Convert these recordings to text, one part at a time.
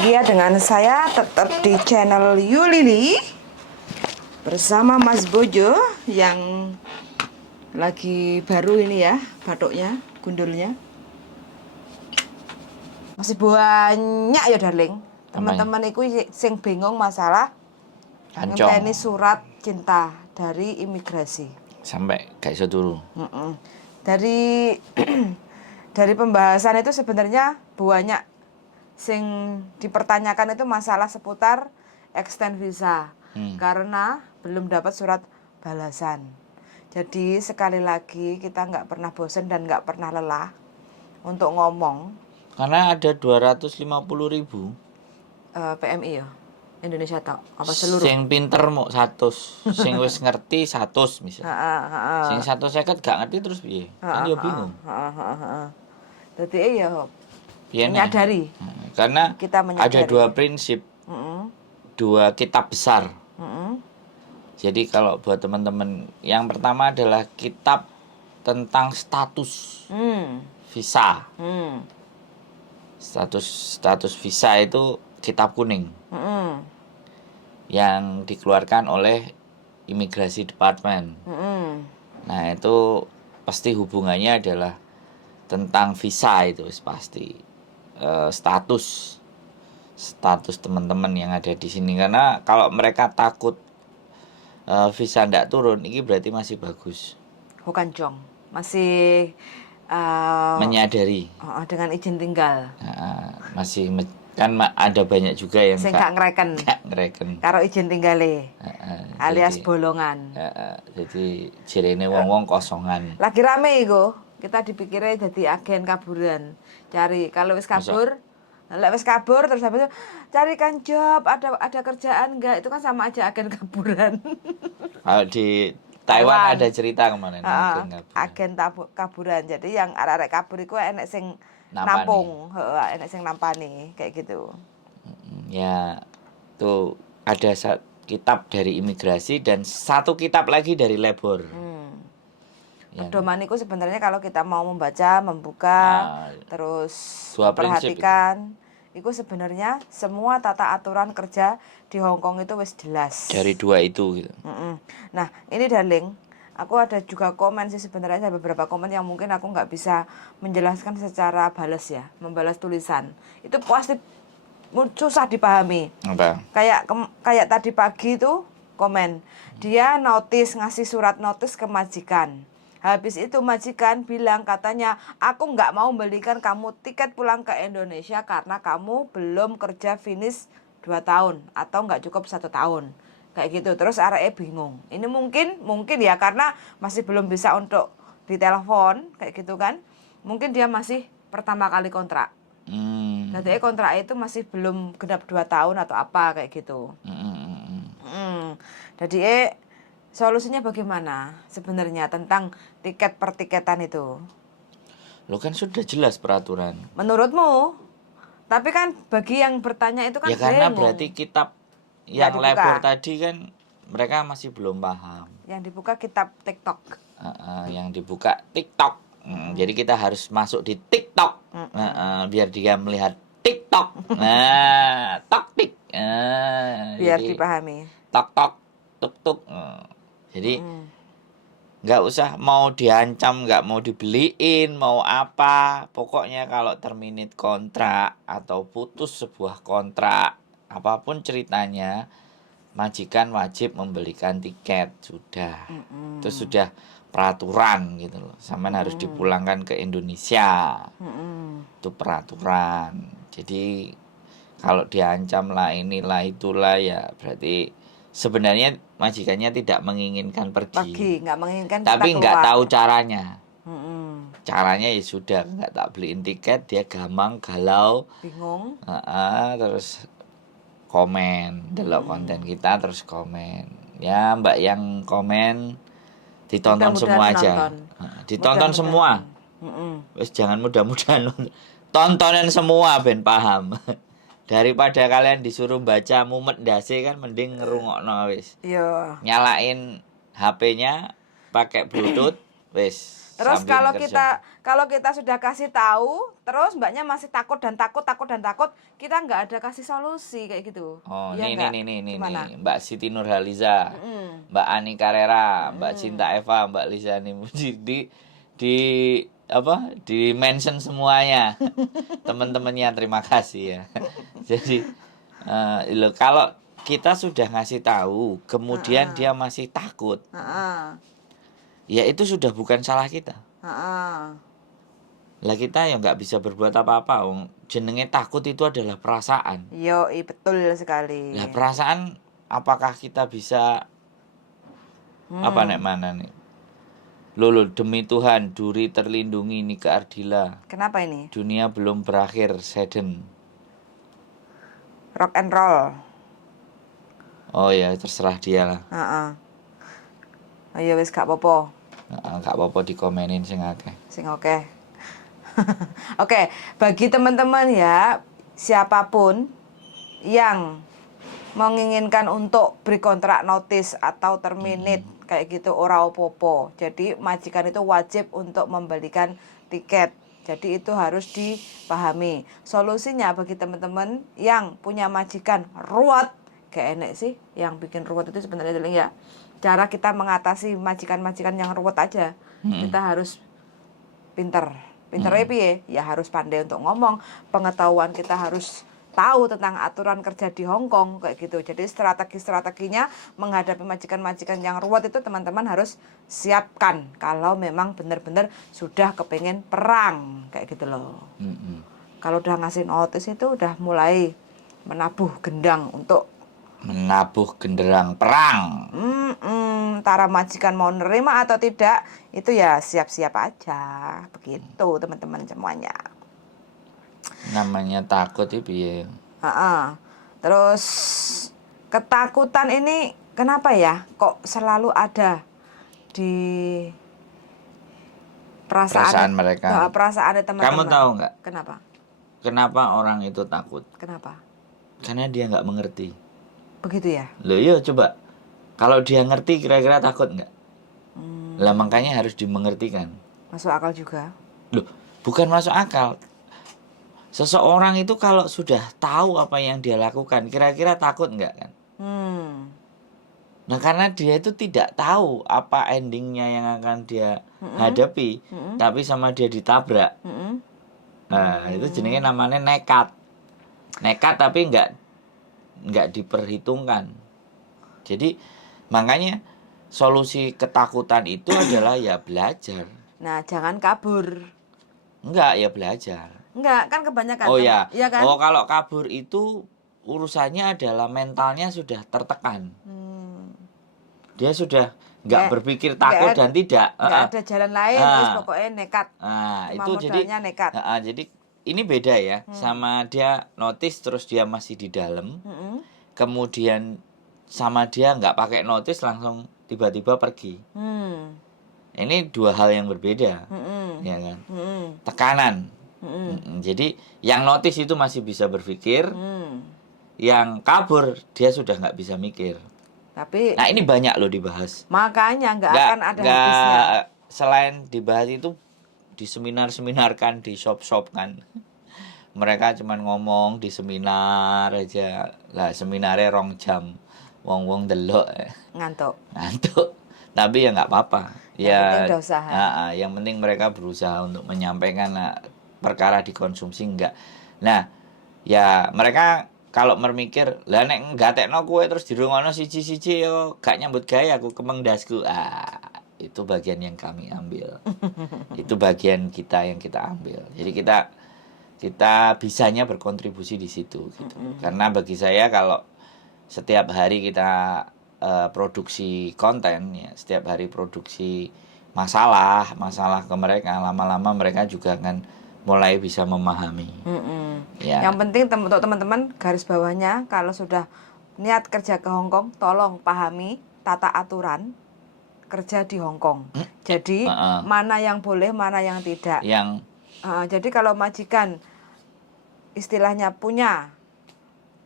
lagi ya dengan saya tetap di channel Yulili bersama Mas Bojo yang lagi baru ini ya batuknya, gundulnya. Masih banyak ya darling. Teman-teman iku sing bingung masalah ngenteni surat cinta dari imigrasi. Sampai gak iso turu. Dari dari pembahasan itu sebenarnya banyak sing dipertanyakan itu masalah seputar extend visa karena belum dapat surat balasan. Jadi sekali lagi kita nggak pernah bosan dan nggak pernah lelah untuk ngomong. Karena ada 250.000 PMI ya Indonesia tau apa seluruh. Sing pinter mau 100, sing wis ngerti 100 misal. Sing 150 gak ngerti terus piye? Kan yo bingung. Jadi menyadari. Karena Kita menyadari. ada 2 prinsip. 2 kitab besar. Jadi kalau buat teman-teman, yang pertama adalah kitab tentang status visa. Status visa itu kitab kuning. Yang dikeluarkan oleh Imigrasi Department. Nah, itu pasti hubungannya adalah tentang visa itu pasti. Status teman-teman yang ada di sini, karena kalau mereka takut visa ndak turun, ini berarti masih bagus. Bukan jong, masih menyadari dengan izin tinggal. Masih kan ada banyak juga yang gak ngereken karo izin tinggale, alias jadi, bolongan. Jadi jirene wong-wong kosongan. Lagi rame iku, kita dipikirnya jadi agen kaburan. Cari kalau wis kabur, wis kabur terus habis itu carikan job, ada kerjaan enggak, itu kan sama aja agen kaburan. Kalau di Taiwan ada cerita kemarin agen kaburan. Jadi yang arek-arek kabur iku enek sing nampung, enek sing nampani kayak gitu. Ya, tuh ada kitab dari imigrasi dan 1 kitab lagi dari labor. Pedoman itu sebenarnya kalau kita mau membaca, membuka, terus memperhatikan, itu sebenarnya semua tata aturan kerja di Hong Kong itu wis jelas. Dari 2 itu gitu. Nah, ini darling, aku ada juga komen sih sebenarnya, ada beberapa komen yang mungkin aku nggak bisa menjelaskan secara balas ya, membalas tulisan. Itu pasti susah dipahami. Apa? Kayak tadi pagi itu komen, dia ngasih surat notis ke majikan. Habis itu majikan bilang katanya, aku nggak mau belikan kamu tiket pulang ke Indonesia karena kamu belum kerja finish 2 tahun atau nggak cukup 1 tahun. Kayak gitu. Terus arahnya bingung. Ini mungkin ya karena masih belum bisa untuk ditelepon kayak gitu kan. Mungkin dia masih pertama kali kontrak. Jadi kontrak itu masih belum genap 2 tahun atau apa kayak gitu. Jadi solusinya bagaimana sebenarnya tentang tiket pertiketan itu? Lo kan sudah jelas peraturan. Menurutmu? Tapi kan bagi yang bertanya itu kan ya karena berarti kitab yang labor tadi kan mereka masih belum paham. Yang dibuka kitab TikTok. Yang dibuka TikTok. Jadi kita harus masuk di TikTok. Biar dia melihat TikTok. Nah, tok-tik. Biar dipahami. Tok-tok, tuk-tuk. Jadi nggak usah mau diancam, nggak mau dibeliin, mau apa. Pokoknya kalau terminate kontrak atau putus sebuah kontrak, apapun ceritanya, majikan wajib membelikan tiket. Sudah. Itu sudah peraturan gitu loh. Sampean harus dipulangkan ke Indonesia. Itu peraturan. Jadi kalau diancam lah inilah itulah ya berarti sebenarnya majikannya tidak menginginkan pergi. Nggak menginginkan. Tapi nggak tahu caranya. Caranya ya sudah nggak tak beliin tiket, dia gampang galau, bingung. Terus komen, delok konten kita terus komen. Ya Mbak yang komen ditonton semua aja. Ditonton semua. Wes jangan mudah-mudahan tontonan semua ben paham. Daripada kalian disuruh baca mumet ndase kan mending ngerungokno wis. Iya. Nyalain HP-nya pakai Bluetooth wis. Terus sambil kerja. kalau kita sudah kasih tahu, terus mbaknya masih takut dan takut, kita nggak ada kasih solusi kayak gitu. Oh, Iya nih, nggak? nih. Gimana? Mbak Siti Nurhaliza, Mm-mm. Mbak Ani Carrera, Mbak Mm-mm. Cinta Eva, Mbak Lisa Nimuji di apa? Di mention semuanya. Teman-temannya terima kasih ya. Jadi loh, kalau kita sudah ngasih tahu, kemudian Heeh. dia masih takut, Heeh. ya itu sudah bukan salah kita. Heeh. Lah kita ya nggak bisa berbuat apa-apa. Jenenge takut itu adalah perasaan. Yoi, betul sekali. Lah perasaan apakah kita bisa apa nek Hmm. mana nih? Lolo demi Tuhan, duri terlindungi Nika Ardila. Kenapa ini? Dunia belum berakhir, Seden. Rock and roll. Oh ya, terserah dia lah. Heeh. Ayo wis gak apa-apa. Nggak apa-apa dikomenin sing akeh. Sing oke. Oke, bagi teman-teman ya, siapapun yang menginginkan untuk beri kontrak notice atau terminate kayak gitu ora opo-opo. Jadi majikan itu wajib untuk membelikan tiket. Jadi itu harus dipahami. Solusinya bagi teman-teman yang punya majikan ruwet, kayak enek sih yang bikin ruwet itu sebenarnya ya. Cara kita mengatasi majikan-majikan yang ruwet aja. Kita harus pinter piye ya harus pandai untuk ngomong, pengetahuan kita harus tahu tentang aturan kerja di Hong Kong kayak gitu. Jadi strategi-strateginya menghadapi majikan-majikan yang ruwet itu teman-teman harus siapkan kalau memang benar-benar sudah kepengen perang kayak gitu loh. Kalau udah ngasih notice itu udah mulai menabuh gendang untuk Menabuh genderang perang. Antara majikan mau nerima atau tidak itu ya siap-siap aja begitu teman-teman semuanya. Namanya takut itu ya. Terus ketakutan ini kenapa ya kok selalu ada di Perasaan mereka. perasaan teman-teman. Kamu tahu nggak? Kenapa? Kenapa orang itu takut? Kenapa? Karena dia nggak mengerti. Begitu ya? Loh iya coba. Kalau dia ngerti kira-kira takut nggak? Lah makanya harus dimengertikan. Masuk akal juga. Loh, bukan masuk akal. Seseorang itu kalau sudah tahu apa yang dia lakukan, kira-kira takut nggak kan? Nah karena dia itu tidak tahu apa endingnya yang akan dia hadapi, tapi sama dia ditabrak. Nah itu jenenge namanya nekat. Nekat tapi nggak diperhitungkan. Jadi makanya solusi ketakutan itu adalah ya belajar. Nah, jangan kabur. Enggak, ya belajar. Enggak, kan kebanyakan. Oh ya. Iya kan? Oh kalau kabur itu urusannya adalah mentalnya sudah tertekan. Dia sudah nggak berpikir takut dan tidak. Nggak ada jalan lain, terus pokoknya nekat. Nah, Cuma itu modalnya nekat. jadi ini beda ya sama dia notice terus dia masih di dalam. Kemudian sama dia nggak pakai notice langsung tiba-tiba pergi. Ini dua hal yang berbeda, ya kan? Tekanan. Jadi yang notice itu masih bisa berpikir, yang kabur dia sudah nggak bisa mikir. Tapi nah ini banyak loh dibahas. Makanya nggak akan ada habisnya. Selain dibahas itu di seminar kan, di shop kan. Mereka cuman ngomong di seminar aja. Lah seminarnya 2 jam. Wong delok Ngantuk. Tapi ya nggak apa-apa. Yang penting usaha. Yang penting mereka berusaha untuk menyampaikan perkara dikonsumsi enggak. Nah, ya mereka kalau berpikir, lah nek nggatekno kowe terus dirungono siji-siji yo gak nyambut gawe aku kemeng dasku. Itu bagian yang kami ambil. Itu bagian kita yang kita ambil. Jadi kita bisanya berkontribusi di situ gitu. Karena bagi saya kalau setiap hari kita produksi konten ya, setiap hari produksi masalah ke mereka, lama-lama mereka juga akan mulai bisa memahami. Ya. Yang penting untuk teman-teman garis bawahnya kalau sudah niat kerja ke Hong Kong, tolong pahami tata aturan kerja di Hong Kong. Jadi mana yang boleh, mana yang tidak. Jadi kalau majikan istilahnya punya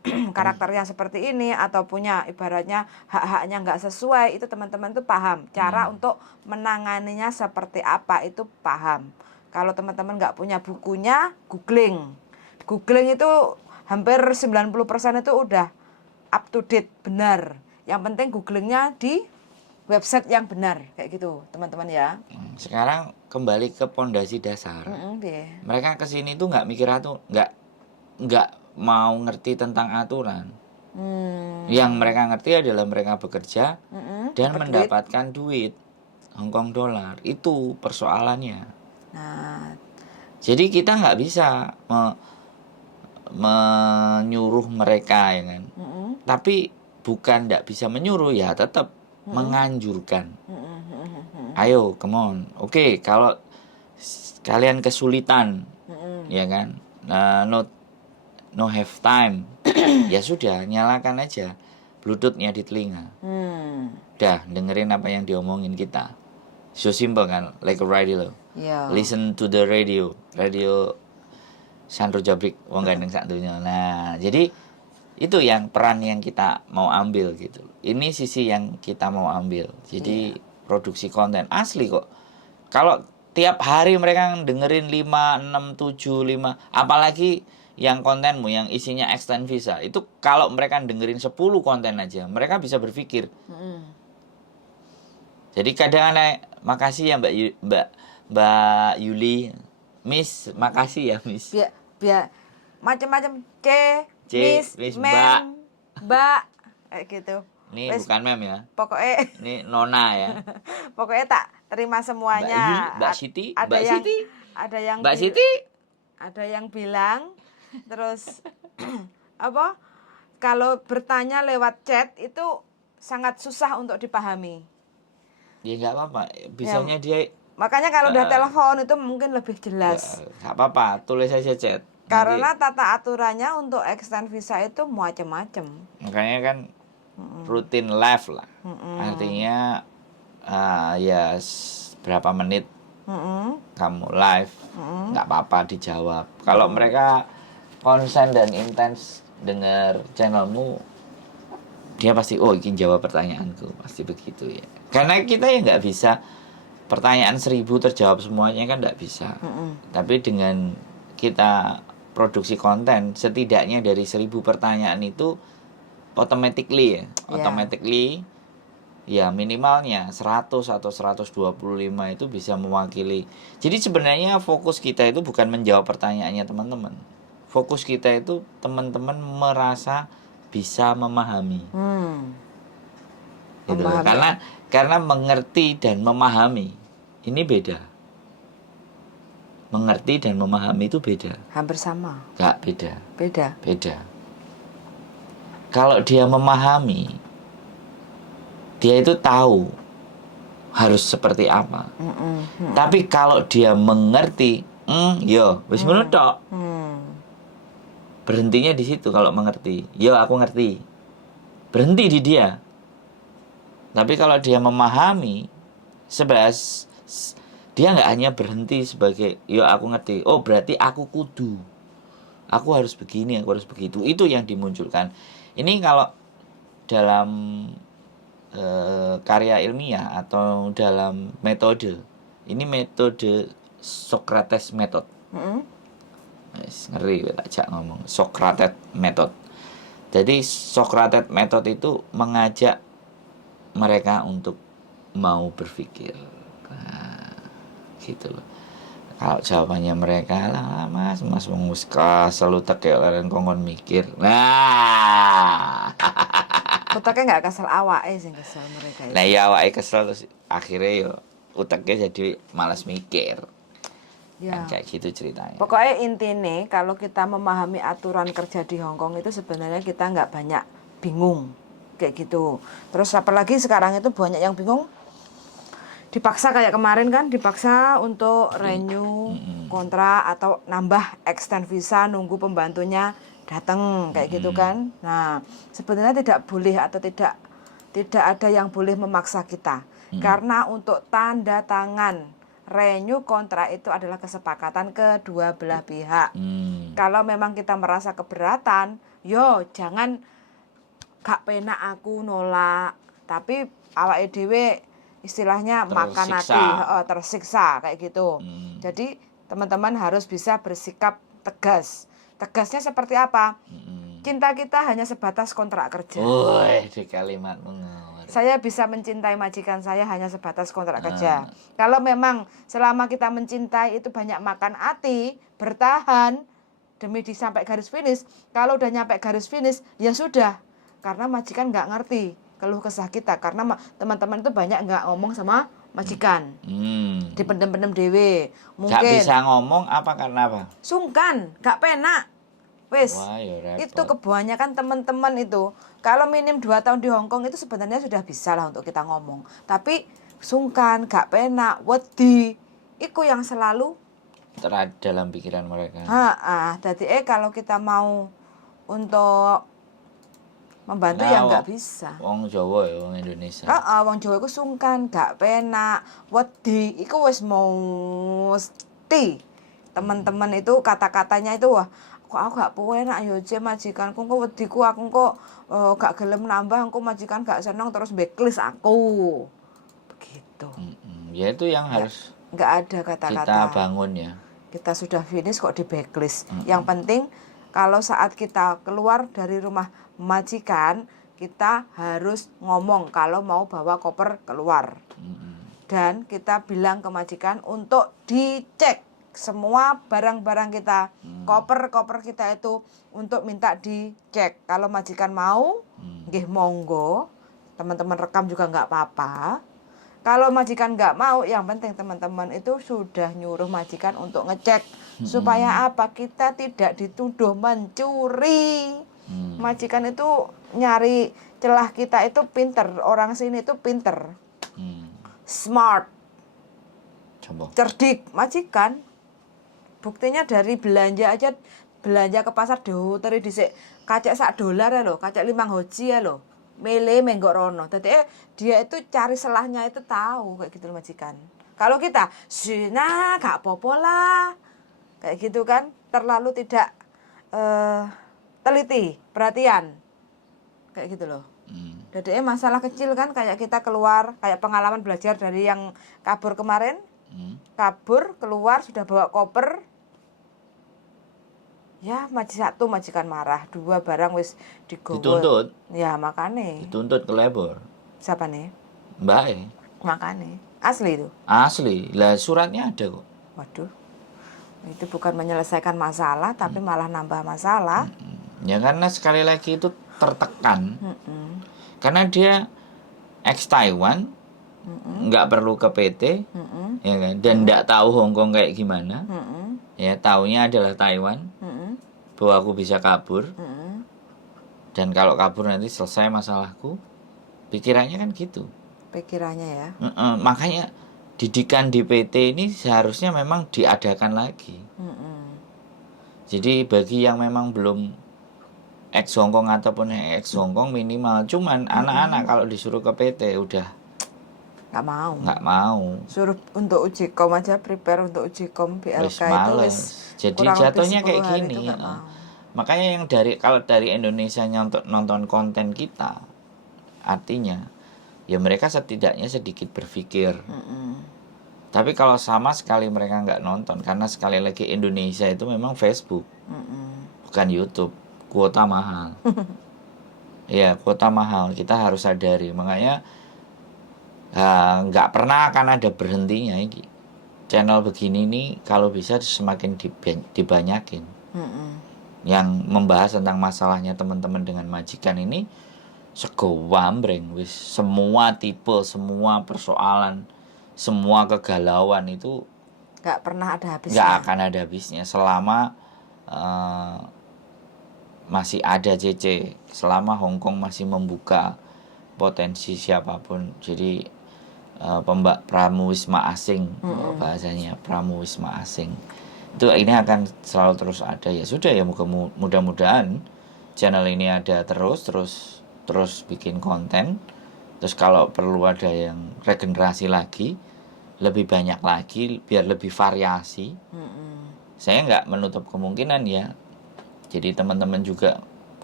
karakternya seperti ini atau punya ibaratnya hak-haknya nggak sesuai, itu teman-teman tuh paham cara untuk menanganinya seperti apa, itu paham. Kalau teman-teman nggak punya bukunya, googling itu hampir 90% itu udah up to date, benar. Yang penting googlingnya di website yang benar, kayak gitu teman-teman ya. Sekarang kembali ke pondasi dasar. Piye. Mereka kesini tuh nggak mikir nggak mau ngerti tentang aturan. Yang mereka ngerti adalah mereka bekerja dan Dapat duit. mendapatkan duit Hongkong dolar. Itu persoalannya. Nah, Jadi kita nggak bisa menyuruh mereka, ya kan. Tapi bukan nggak bisa menyuruh, ya tetap menganjurkan. Ayo, come on. Oke, kalau kalian kesulitan, ya kan, no have time, ya sudah, nyalakan aja Bluetoothnya di telinga. Dah, dengerin apa yang diomongin kita. So simple kan, like a radio. iya. Listen to the radio Sandro Jabrik wong gandeng sak dunya. Nah, jadi itu yang peran yang kita mau ambil gitu. Ini sisi yang kita mau ambil. Jadi produksi konten asli kok. Kalau tiap hari mereka dengerin 5, 6, 7, 5, apalagi yang kontenmu yang isinya extend visa, itu kalau mereka dengerin 10 konten aja, mereka bisa berpikir. Jadi kadang aneh, makasih ya Mbak Yuli, Miss, makasih ya Miss. Biar macam-macam C, Miss, mem, mbak, kayak gitu. Ini Wes, bukan mem ya, pokoknya ini Nona ya. pokoknya tak terima semuanya. Mbak Siti, Ada Mbak yang Siti, ada yang Mbak Siti. ada yang bilang terus apa? Kalau bertanya lewat chat itu sangat susah untuk dipahami. Ya nggak apa-apa, bisanya dia Makanya kalau udah telepon itu mungkin lebih jelas. nggak apa-apa, tulis aja chat. Karena tata aturannya untuk extend visa itu macam-macam. Makanya kan rutin live lah. Artinya ya berapa menit kamu live, nggak apa-apa dijawab. Kalau mereka konsen dan intens dengar channelmu, dia pasti ini jawab pertanyaanku, pasti begitu ya. Karena kita ya nggak bisa pertanyaan 1000 terjawab semuanya, kan nggak bisa. Tapi dengan kita produksi konten, setidaknya dari 1000 pertanyaan itu automatically ya minimalnya 100 atau 125 itu bisa mewakili. Jadi sebenarnya fokus kita itu bukan menjawab pertanyaannya teman-teman. Fokus kita itu teman-teman merasa bisa memahami. Gitu. Karena mengerti dan memahami ini beda. Mengerti dan memahami itu beda. Hampir sama. Enggak, beda. Beda. Kalau dia memahami, dia itu tahu harus seperti apa. Tapi kalau dia mengerti, wis ngono tok. Berhentinya di situ kalau mengerti. Aku ngerti. Berhenti di dia. Tapi kalau dia memahami, dia nggak hanya berhenti sebagai aku ngerti. Oh, berarti aku kudu. Aku harus begini, aku harus begitu. Itu yang dimunculkan. Ini kalau dalam karya ilmiah atau dalam metode. Ini metode Socrates Method. Ngeri tak jak ngomong. Socrates Method. Jadi Socrates Method itu mengajak mereka untuk mau berpikir. Nah, gitu loh. Kalau jawabannya mereka lah mas selalu teke leren kongkon mikir. Nah, Utaknya nggak kesel awake sing kesel mereka itu. Nah ya awake kesel terus akhirnya yo uteknya jadi malas mikir. Ya. Kan kayak gitu ceritanya. Pokoknya intinya kalau kita memahami aturan kerja di Hongkong itu sebenarnya kita nggak banyak bingung kayak gitu. Terus apalagi sekarang itu banyak yang bingung, dipaksa kayak kemarin kan, dipaksa untuk renew kontrak atau nambah extend visa, nunggu pembantunya datang kayak gitu kan. Nah sebenarnya tidak boleh atau tidak ada yang boleh memaksa kita, karena untuk tanda tangan renew kontrak itu adalah kesepakatan kedua belah pihak. Kalau memang kita merasa keberatan, yo jangan gak penak aku nolak, tapi awake dhewe istilahnya makan Tersiksa. hati, tersiksa kayak gitu. Hmm. Jadi teman-teman harus bisa bersikap tegas. Tegasnya seperti apa? Cinta kita hanya sebatas kontrak kerja. Woi, di kalimatmu ngawur. Saya bisa mencintai majikan saya hanya sebatas kontrak Ah. kerja. Kalau memang selama kita mencintai itu banyak makan hati, bertahan demi sampai garis finish. Kalau udah nyampe garis finish, ya sudah. Karena majikan nggak ngerti keluh kesah kita. Karena teman-teman itu banyak nggak ngomong sama majikan. Dipendem-pendem dewe. Gak Mungkin bisa ngomong apa karena apa? sungkan, nggak penak. Wis, Wah, ya repot. itu kebanyakan teman-teman itu kalau minim 2 tahun di Hong Kong itu sebenarnya sudah bisa lah untuk kita ngomong, tapi sungkan, gak penak, wedi, itu yang selalu Terada dalam pikiran mereka. jadi kalau kita mau untuk membantu ya nggak bisa. Wong Jawa ya, wong Indonesia. Wong Jawa itu sungkan, gak penak, wedi, itu wis mesti teman-teman itu kata-katanya itu wah kok aku gak enak yo je majikanku kok wediku aku kok gak gelem nambah aku majikan gak seneng terus backlist aku begitu. Ya itu yang harus nggak ada kata-kata kita bangun ya. Kita sudah finish kok di backlist. Yang penting kalau saat kita keluar dari rumah majikan kita harus ngomong kalau mau bawa koper keluar. Dan kita bilang ke majikan untuk dicek semua barang-barang kita, koper-koper kita itu untuk minta dicek. Kalau majikan mau, nggih monggo, teman-teman rekam juga nggak apa-apa. Kalau majikan nggak mau, yang penting teman-teman itu sudah nyuruh majikan untuk ngecek. Supaya apa? Kita tidak dituduh mencuri. Majikan itu nyari celah kita itu pinter. Orang sini itu pinter. Smart. Coba. Cerdik. Majikan. Buktinya dari belanja aja, belanja ke pasar diuteri dhisik kacek $1 ya lho, kacek 5 hoji ya lho. Mele menggok rono. Dadi dia itu cari selahnya itu tahu kayak gitu majikan. Kalau kita, "Sina, gak apa-apa lah." Kayak gitu kan, terlalu tidak teliti, perhatian. Kayak gitu loh. Jadi masalah kecil kan kayak kita keluar, kayak pengalaman belajar dari yang kabur kemarin. Kabur, keluar, sudah bawa koper. Ya, satu majikan marah, 2 barang wis digowo. Dituntut. Ya, makane. Dituntut ke labor. Siapa nih? Mbak Makane. Asli itu. Asli. Lah suratnya ada kok. Waduh. Itu bukan menyelesaikan masalah, tapi malah nambah masalah. Ya karena sekali lagi itu tertekan. Karena dia ex Taiwan, nggak perlu ke PT, ya kan? Dan nggak tahu Hong Kong kayak gimana. Ya taunya adalah Taiwan, bahwa aku bisa kabur. Dan kalau kabur nanti selesai masalahku. Pikirannya kan gitu. Pikirannya ya. Makanya didikan di PT ini seharusnya memang diadakan lagi. Jadi bagi yang memang belum ex Hongkong ataupun yang ex Hongkong minimal, cuman anak-anak kalau disuruh ke PT udah nggak mau. Suruh untuk uji kom aja, prepare untuk uji kom BLK Wis itu males. wis Jadi kurang lebih jatuhnya 10 kayak hari gini. itu nggak mau. Makanya yang kalau dari Indonesia nonton konten kita, artinya ya mereka setidaknya sedikit berpikir. Tapi kalau sama sekali mereka nggak nonton, karena sekali lagi Indonesia itu memang Facebook, bukan YouTube. Kuota mahal. Ya, kuota mahal. Kita harus sadari. Makanya nggak pernah akan ada berhentinya ini. Channel begini nih kalau bisa semakin dibanyakin. Yang membahas tentang masalahnya teman-teman dengan majikan ini segowambreng wis, semua tipe, semua persoalan, semua kegalauan itu nggak pernah ada habisnya. Nggak akan ada habisnya selama masih ada CC, selama Hong Kong masih membuka potensi siapapun. Jadi pramuwisma asing, bahasanya pramuwisma asing itu ini akan selalu terus ada. Ya sudah ya, mudah-mudahan channel ini ada terus bikin konten. Terus kalau perlu ada yang regenerasi lagi, lebih banyak lagi biar lebih variasi. Saya nggak menutup kemungkinan ya. Jadi teman-teman juga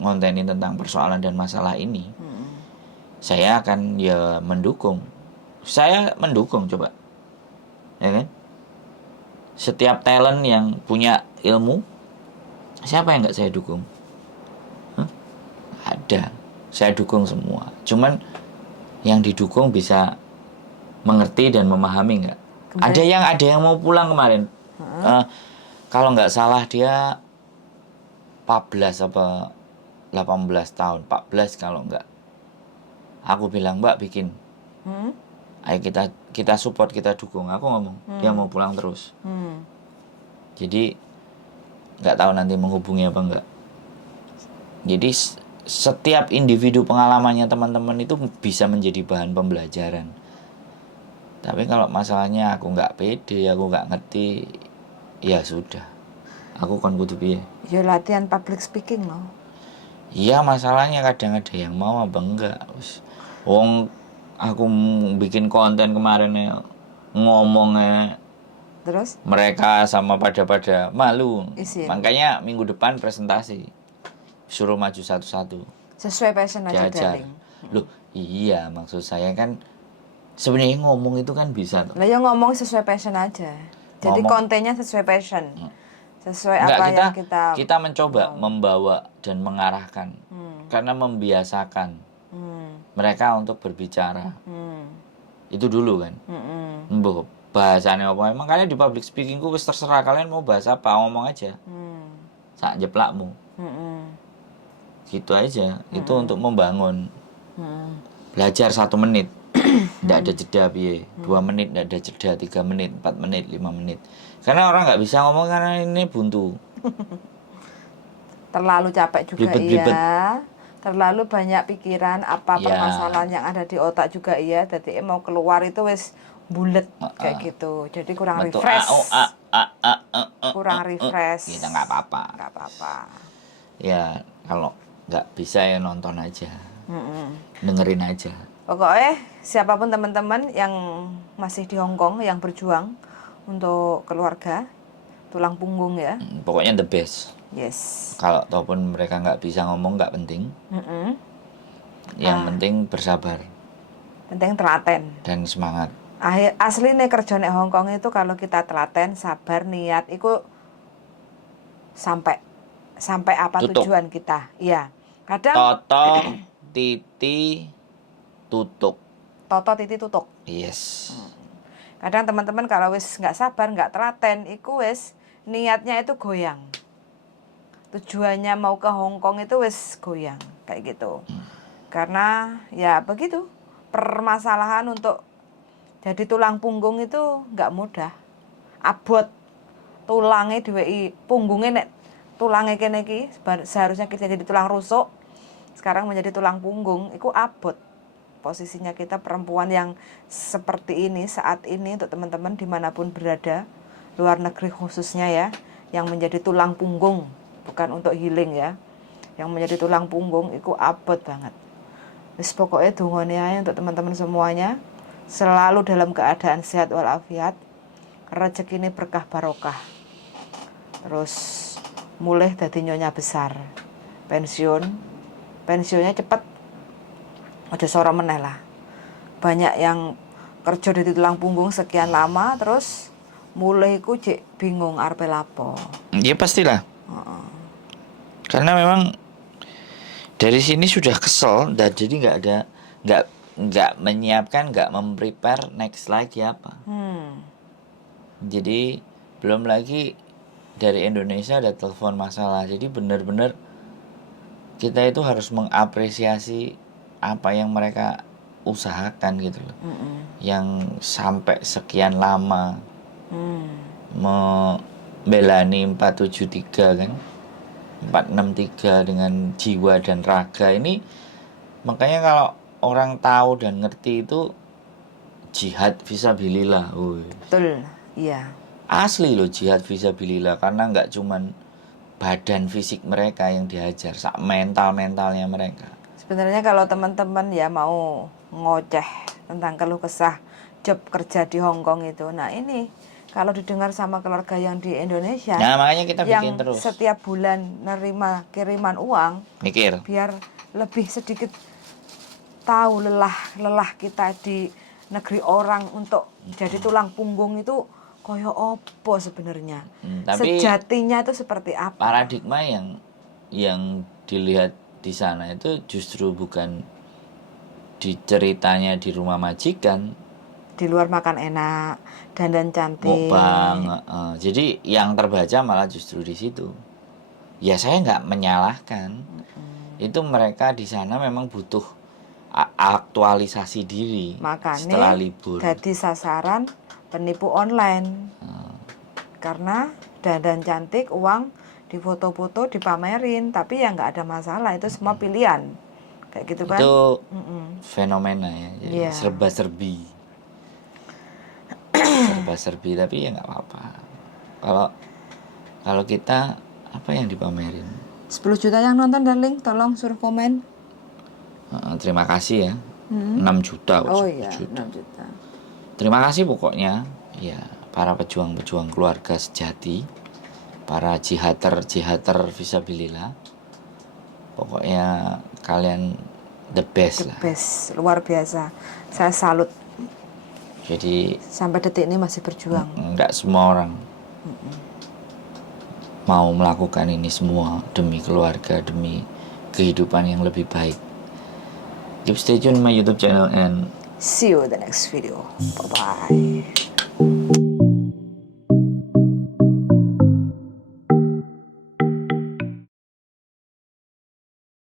ngontenin tentang persoalan dan masalah ini, saya akan ya mendukung. Saya mendukung coba, ya kan? Setiap talent yang punya ilmu, siapa yang nggak saya dukung? Hah? Ada, saya dukung semua. Cuman yang didukung bisa mengerti dan memahami nggak? Ada yang mau pulang kemarin. Kalau nggak salah dia 14 apa 18 tahun, 14 kalau nggak. Aku bilang, Mbak bikin. Ayo kita support, kita dukung. Aku ngomong, dia mau pulang terus. Jadi nggak tahu nanti menghubungi apa enggak. Jadi setiap individu pengalamannya teman-teman itu bisa menjadi bahan pembelajaran. Tapi kalau masalahnya aku nggak pede, aku nggak ngerti, ya sudah. Aku kan kudu piye. Ya latihan public speaking mau. Iya, masalahnya kadang ada yang mau apa enggak. Wong aku bikin konten kemarin ya, ngomongnya Terus mereka sama pada malu. Isin. Makanya minggu depan presentasi suruh maju satu-satu sesuai passion aja diajar. darling. Loh iya, maksud saya kan sebenarnya ngomong itu kan bisa tuh. Lah ya ngomong sesuai passion aja. Jadi Ngomong. kontennya sesuai passion. Sesuai Enggak, apa yang kita mencoba membawa dan mengarahkan. Karena membiasakan mereka untuk berbicara. Itu dulu kan. Mbok bahasanya apa emang kalian di public speakingku wis terserah kalian mau bahas apa, ngomong aja. Sak jeplakmu. Gitu aja. Itu untuk membangun. Belajar 1 menit. Tidak ada jeda piye. 2 menit tidak ada jeda, 3 menit, 4 menit, 5 menit. Karena orang nggak bisa ngomong karena ini buntu. terlalu capek juga Blibet-blibet. iya. Terlalu banyak pikiran apa Ya. permasalahan yang ada di otak juga iya. Jadi mau keluar itu wis bulet kayak gitu. Jadi kurang Betul. refresh. Kurang refresh. Kita nggak apa-apa. Nggak apa-apa. Ya kalau nggak bisa ya nonton aja. Dengerin aja. Pokoknya siapapun teman-teman yang masih di Hong Kong yang berjuang untuk keluarga, tulang punggung ya. Pokoknya the best. Yes. Kalau ataupun mereka nggak bisa ngomong nggak penting. Yang penting bersabar Penting telaten. dan semangat. Asli nih kerja nek Hong Kong itu kalau kita telaten, sabar, niat, itu sampai apa Tutup. tujuan kita. Iya. Kadang Toto titi tutup. toto titik tutup. Yes. Kadang teman-teman kalau wis nggak sabar, nggak telaten, iku wis niatnya itu goyang. Tujuannya mau ke Hong Kong itu wis goyang kayak gitu. Karena ya begitu, permasalahan untuk jadi tulang punggung itu nggak mudah. Abot tulangnya diweki punggungnya nek tulangnya kene iki seharusnya kita jadi tulang rusuk, sekarang menjadi tulang punggung, itu abot. Posisinya kita perempuan yang seperti ini saat ini untuk teman-teman dimanapun berada, luar negeri khususnya ya, yang menjadi tulang punggung, bukan untuk healing ya, yang menjadi tulang punggung itu abot banget. Wis pokoknya dungane ae untuk teman-teman semuanya selalu dalam keadaan sehat walafiat, rezeki ini berkah barokah, terus mulai dadi nyonya besar, pensiunnya cepet, aja soro meneh lah. Banyak yang kerja di tulang punggung sekian lama terus mulai ku cek bingung arepe lapo. Ya pastilah. Karena memang dari sini sudah kesel dan jadi nggak menyiapkan, nggak memprepare next lagi apa. Jadi belum lagi dari Indonesia ada telepon masalah. Jadi benar-benar kita itu harus mengapresiasi apa yang mereka usahakan gitu loh. Yang sampai sekian lama membelani 473 kan. 463 dengan jiwa dan raga ini. Makanya kalau orang tahu dan ngerti itu jihad fisabilillah. Betul, iya. Asli loh jihad fisabilillah, karena nggak cuman badan fisik mereka yang dihajar, sak mentalnya mereka. Sebenarnya kalau teman-teman ya mau ngoceh tentang keluh kesah job kerja di Hong Kong itu, nah ini kalau didengar sama keluarga yang di Indonesia, Nah, makanya kita bikin yang terus. setiap bulan nerima kiriman uang, Mikir. biar lebih sedikit tahu lelah kita di negeri orang untuk jadi tulang punggung itu koyo opo sebenarnya. Tapi Sejatinya itu seperti apa? paradigma yang dilihat di sana itu justru bukan di ceritanya di rumah majikan, Di luar makan enak, dandan cantik. mukbang. Jadi yang terbaca malah justru di situ. Ya saya nggak menyalahkan. Itu mereka di sana memang butuh aktualisasi diri setelah Makanya libur. jadi sasaran penipu online. Karena dandan cantik, uang difoto-foto, dipamerin, tapi ya nggak ada masalah, itu semua pilihan. Kayak gitu kan? Itu fenomena ya, jadi Iya. serba-serbi. Serba-serbi, tapi ya nggak apa-apa. Kalau kita apa yang dipamerin? 10 juta yang nonton darling, tolong suruh komen. Terima kasih ya. 6 juta. Oh 10 iya, juta. 6 juta. Terima kasih pokoknya ya para pejuang-pejuang keluarga sejati, para jihater fisabilillah. Pokoknya kalian the best lah. Best, luar biasa. Saya salut. Jadi Sampai detik ini masih berjuang. nggak semua orang mau melakukan ini semua demi keluarga, demi kehidupan yang lebih baik. Keep stay tune my YouTube channel and See you in the next video. Bye-bye.